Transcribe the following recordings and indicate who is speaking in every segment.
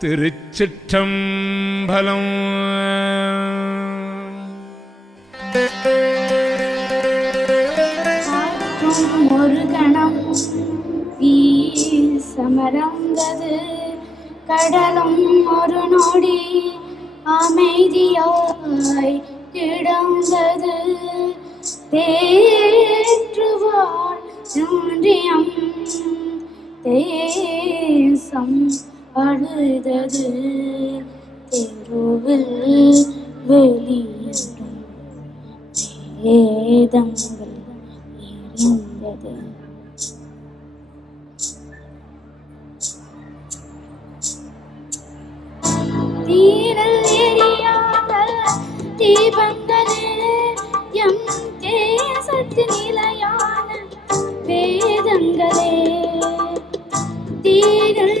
Speaker 1: திருச்சிற்றம்பலம்.
Speaker 2: ஒரு கணம் வீசமரந்தது கடலும் ஒரு நொடி அமைதியாய் கிடந்தது தேற்றுவார் தேசம் அழுதது தெருவில் வெளியிடும் வேதங்கள் எரிந்தது. தீரல் எரியாத தீபங்களே எம் தேசத்து நிலையான வேதங்களே. தீரல்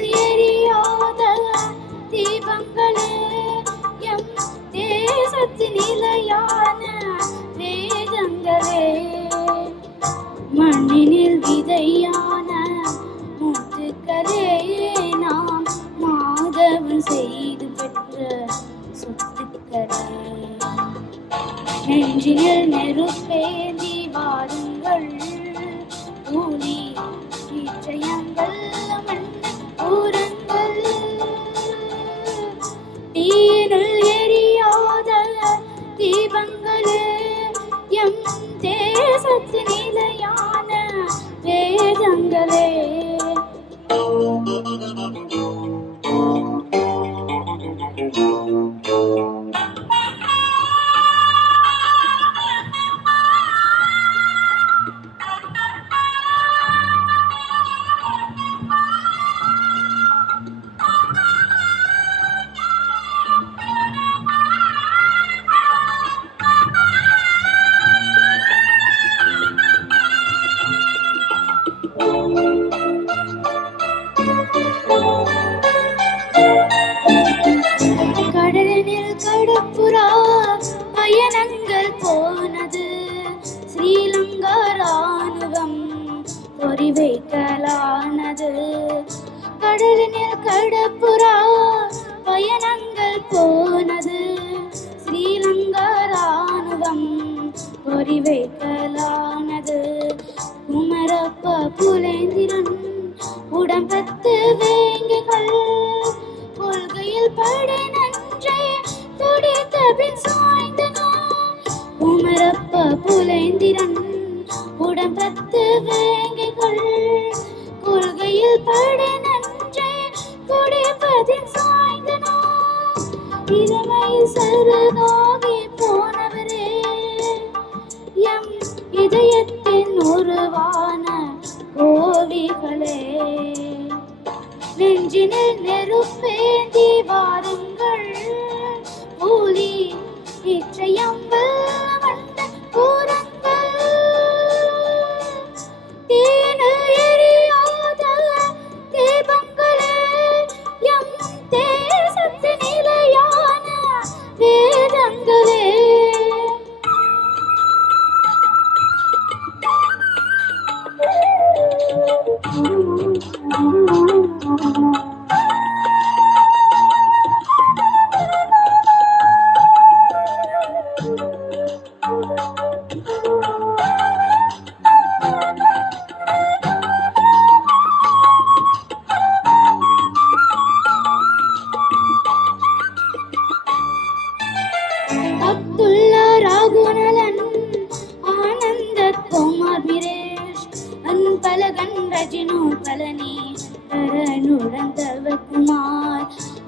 Speaker 2: நெஞ்சில் நெருப்பேந்தி வாருங்கள். ஊனி நிச்சயங்கள் மன்னன் ஊரங்கள் தீனில் எரியாத தீபங்களே எம் தேசத்து நிலையான வேதங்களே. வைக்கலானது கடலினில் கடப்புறா பயணங்கள் போனது. ஸ்ரீலங்கா ராணுவம் பொறி வைக்கலானது குமரப்ப புலேந்திரன் உடம்பத்து வேங்கிகள். கொள்கையில் படை நன்றை துடித்த பின் சாய்ந்தன. உமரப்ப புலேந்திரன் உடம்பத்து வேங்கைகள். கொள்கையில் படை நன்றே குடிப்பதில் சாய்ந்தனோ இளமை சருகாகி போனவரே எம் இதயத்தின் உருவான கோவிகளே. நெஞ்சினில் நெருப்பேந்தி வாருங்கள் பலனே பழனி தரனுடந்தவ குமார்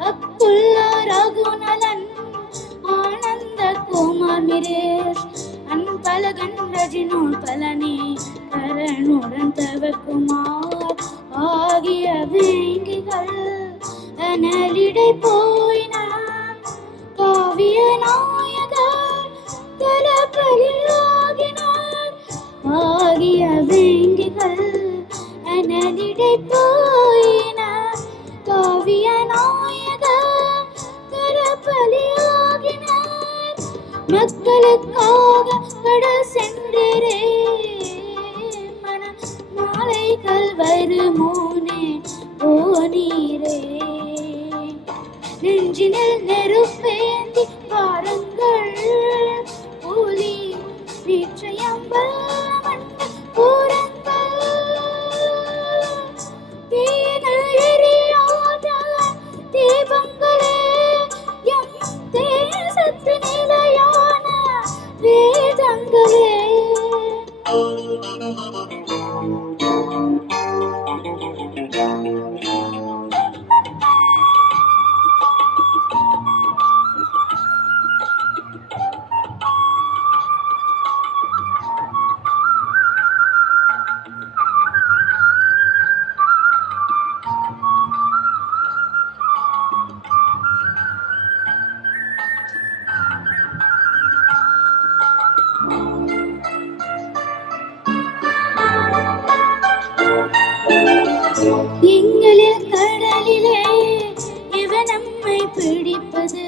Speaker 2: அப்துல்லா ராகுநலன் ஆனந்த குமார் மிரேஷ். அன்பலகன் ரஜினு பலனே தரனுடன் தவக்குமார் ஆகிய வேங்கிகள் அனலிடை போயின காவிய நாயகர் தலப்பலில் ஆகினார். ஆகிய வேங்கிகள் அனலிடை போயின காவிய நாயகர் தலப்பலில் மக்களுக்காக கடல் சென்றே மன மாலைகள் வருமோனே. ஓ நெஞ்சினில் வேதங்களே எங்களில் கடலிலே இவன் நம்மை பிடிப்பது.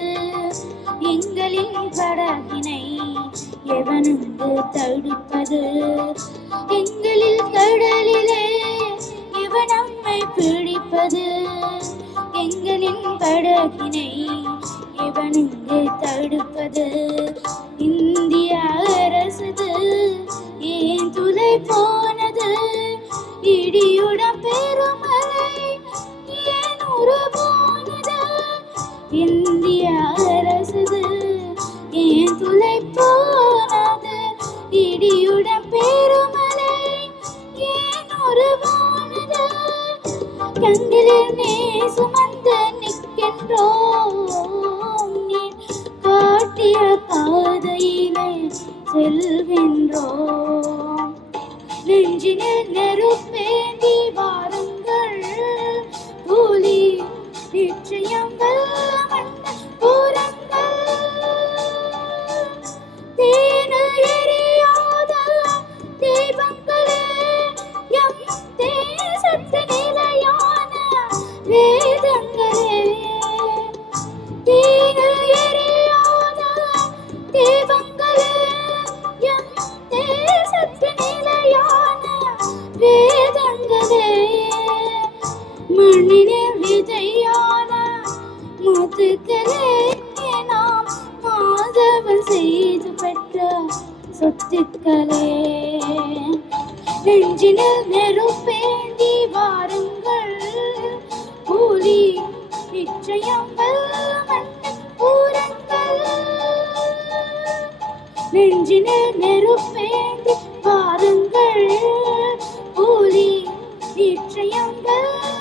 Speaker 2: எங்களின் படகினை எவனுக்கு தடுப்பது. எங்களில் கடலிலே இவன் நம்மை பிடிப்பது. எங்களின் படகினை எவனுக்கு தடுப்பது. இந்த துளை போனது இடியுடன் பெருமலை ஏன் ஒரு உருவானது கண்களில் நீ சுமந்து நிற்கின்றோம். நீ காட்டிய பாதையிலே செல்கின்றோம். நெஞ்சினில் நெருப்பேந்தி வாருங்கள். கூலி நிச்சயம் வல்லவன் தீபங்களே எம் தேசத்து நிலையான வேதங்களே. மண்ணினில் விதையான முதுகளே நாம் மாதவன் செய்து பெற்ற சொத்துக்களே. நெஞ்சினில் நெருப்பேந்தி வாருங்கள் கூலி நிச்சயம் நெஞ்சினே நெருப்பேந்தி பாருங்கள். கூலி நிச்சயங்கள்.